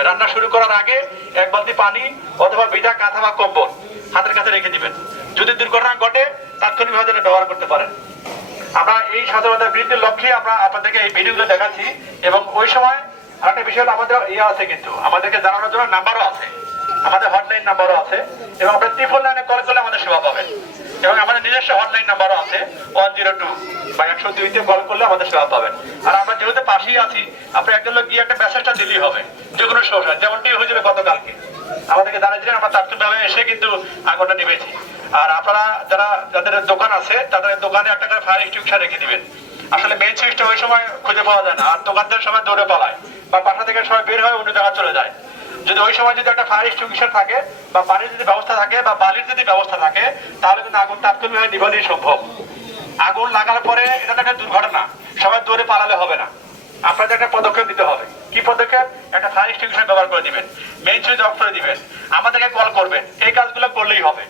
দিবেন। রান্না শুরু করার আগে এক বালতি পানি অথবা ভিজা কাঁথা বা কম্বল হাতের কাছে রেখে দিবেন। যদি দুর্ঘটনা ঘটে তাৎক্ষণিকভাবে যেন ব্যবহার করতে পারেন। আমরা এই সচেতনতা বৃদ্ধির লক্ষ্যে আমরা আপনাদেরকে এই ভিডিওগুলো দেখাচ্ছি। এবং ওই সময় আরেকটা বিষয় হলো আমাদের ইয়ে আছে, কিন্তু আমাদেরকে জানানোর জন্য নাম্বারও আছে, আমাদের হটলাইন নাম্বারও আছে এবং আপনার 999 কল করলে আমাদের সেবা পাবেন। এবং আমাদের নিজস্ব হটলাইন নাম্বারও আছে 102 বা 102 কল করলে আমাদের সেবা পাবেন। আর আমরা যেহেতু পাশেই আছি, আপনি একজন লোক গিয়ে একটা মেসেজটা দিলেই হবে যে কোনো সমস্যা, যেমনটি হয়েছিল গতকালকে আমাদেরকে জানিয়েছিলেন, আমরা তাৎক্ষণিকভাবে এসে কিন্তু আগুনটা নিভেছি। আর আপনারা যাদের দোকান আছে তাদের দোকানে একটা করে ফায়ার এক্সটিংগুইশার রেখে দিবেন। আসলে মেইন সুইচটা ওই সময় খুঁজে পাওয়া যায় না, আর দোকানদার সময় দৌড়ে পালায় বা বাসা থেকে সবাই বের হয়ে অন্য জায়গায় চলে যায়। যদি ওই সময় যদি একটা ফায়ার এক্সটিংগুইশার থাকে বা পানির যদি ব্যবস্থা থাকে বা বালির যদি ব্যবস্থা থাকে, তাহলে কিন্তু আগুন তাৎক্ষণিকভাবে নিভানো সম্ভব। আগুন লাগার পরে এটা একটা দুর্ঘটনা, সবাই দৌড়ে পালালে হবে না, আপনাদের একটা পদক্ষেপ দিতে হবে। কি পদক্ষেপ? একটা ফায়ার এক্সটিংগুইশার ব্যবহার করে দিবেন, মেইন সুইচ অফ করে দিবেন, আমাদেরকে কল করবেন। এই কাজগুলো করলেই হবে।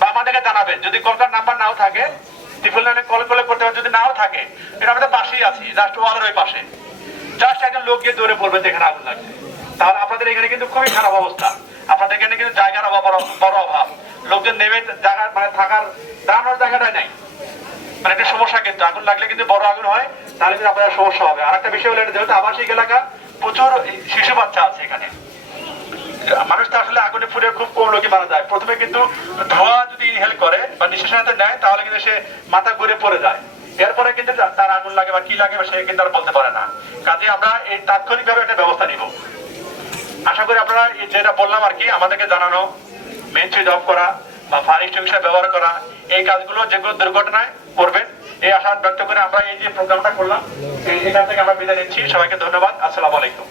বা আমাদেরকে জানাবেন যদি কলকার নাম্বার নাও থাকে, 999 কল করলে করতে পারেন। যদি নাও থাকে, এটা আমাদের পাশেই আছি, জাস্ট ওয়ালের ওই পাশে, জাস্ট একজন লোক গিয়ে দৌড়ে পড়বেন যেখানে আগুন লাগছে। তাহলে আপনাদের এখানে কিন্তু খুবই খারাপ অবস্থা, আপনাদের এখানে কিন্তু জায়গার বড় অভাব, লোকজন নেমে জায়গা মানে থাকার দাঁড়ানোর জায়গাটাই নাই, মানে একটা সমস্যা। কিন্তু আগুন লাগলে কিন্তু বড় আগুন হয়, তাহলে কিন্তু আপনাদের সমস্যা হবে। আর একটা বিষয় হলো, যেহেতু আবাসিক এলাকা, প্রচুর শিশু বাচ্চা আছে এখানে, মানুষ তো আসলে আগুনে পুড়ে খুব কম লোকই মারা যায়। প্রথমে কিন্তু ধোঁয়া যদি ইনহেল করে বা নিঃশ্বাস নেয়, তাহলে কিন্তু সে মাথা ঘুরে পড়ে যায়। এরপরে কিন্তু তার আগুন লাগে বা কি লাগে সে কিন্তু আর বলতে পারে না। কাজে আমরা এই তাৎক্ষণিকভাবে একটা ব্যবস্থা নিব। আশা করি আপনারা যেটা বললাম আর কি, আমাদেরকে জানানো, মেইন সুইচ অফ করা বা ফায়ার এক্সটিংগুইশার ব্যবহার করা, এই কাজগুলো যেগুলো দুর্ঘটনায় করবেন, এই আশা ব্যক্ত করে আমরা এই যে প্রোগ্রামটা করলাম, এখান থেকে আমরা বিদায় নিচ্ছি। সবাইকে ধন্যবাদ। আসসালামু আলাইকুম।